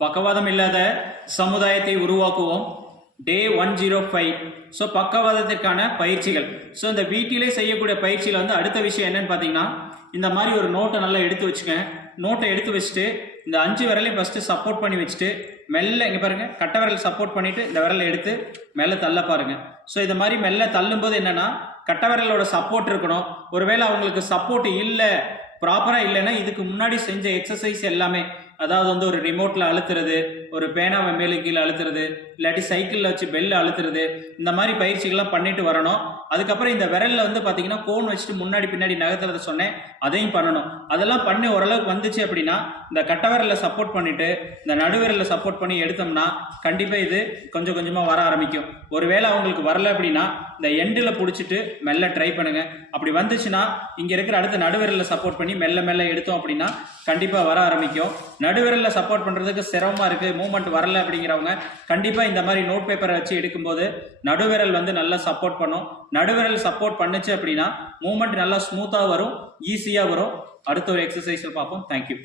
பக்கவாதம் இல்லாத சமுதாயத்தை உருவாக்குவோம். Day one zero five so பக்கவாதத்திற்கான பயிற்சிகள். ஸோ இந்த வீட்டிலே செய்யக்கூடிய பயிற்சியில் வந்து அடுத்த விஷயம் என்னன்னு பார்த்தீங்கன்னா இந்த மாதிரி ஒரு நோட்டை நல்லா எடுத்து வச்சுங்க நோட்டை எடுத்து வச்சுட்டு இந்த அஞ்சு விரலையும் ஃபஸ்ட்டு சப்போர்ட் பண்ணி வச்சுட்டு மெல்ல இங்கே பாருங்கள் கட்ட விரல் சப்போர்ட் பண்ணிவிட்டு இந்த விரலை எடுத்து மெல்ல தள்ள பாருங்கள் ஸோ இந்த மாதிரி மெல்ல தள்ளும்போது என்னென்னா கட்ட விரலோட சப்போர்ட் இருக்கணும். ஒருவேளை அவங்களுக்கு சப்போர்ட் இல்லை ப்ராப்பராக இல்லைன்னா இதுக்கு முன்னாடி செஞ்ச எக்ஸசைஸ் எல்லாமே அதாவது வந்து ஒரு ரிமோட்டில் அழுத்துறது ஒரு பேனாவை மேலே கீழே அழுத்துறது இல்லாட்டி சைக்கிளில் வச்சு பெல்ல அழுத்துறது இந்த மாதிரி பயிற்சிகள்லாம் பண்ணிட்டு வரணும். அதுக்கப்புறம் இந்த விரலில் வந்து பார்த்தீங்கன்னா கோன் வச்சுட்டு முன்னாடி பின்னாடி நகர்த்துறத சொன்னேன். அதையும் பண்ணணும். அதெல்லாம் பண்ணி ஓரளவுக்கு வந்துச்சு அப்படின்னா இந்த கட்டை விரலில் சப்போர்ட் பண்ணிட்டு இந்த நடுவிரலில் சப்போர்ட் பண்ணி எடுத்தோம்னா கண்டிப்பாக இது கொஞ்சம் கொஞ்சமாக வர ஆரம்பிக்கும். ஒருவேளை அவங்களுக்கு வரல அப்படின்னா இந்த எண்டில் பிடிச்சிட்டு மெல்ல ட்ரை பண்ணுங்க. அப்படி வந்துச்சுன்னா இங்கே இருக்கிற அடுத்த நடுவிரலில் சப்போர்ட் பண்ணி மெல்ல மெல்ல எடுத்தோம் அப்படின்னா கண்டிப்பாக வர ஆரம்பிக்கும். நடுவிரலில் சப்போர்ட் பண்ணுறதுக்கு சிரமமாக இருக்குது மூமெண்ட் வரல அப்படிங்கிறவங்க கண்டிப்பாக இந்த மாதிரி நோட் பேப்பரை வச்சு எடுக்கும்போது நடுவிரல் வந்து நல்லா சப்போர்ட் பண்ணும். நடுவிரல் சப்போர்ட் பண்ணுச்சு அப்படின்னா மூமெண்ட் நல்லா ஸ்மூத்தாக வரும் ஈஸியாக வரும். அடுத்த ஒரு எக்ஸசைஸில் பார்ப்போம். தேங்க்யூ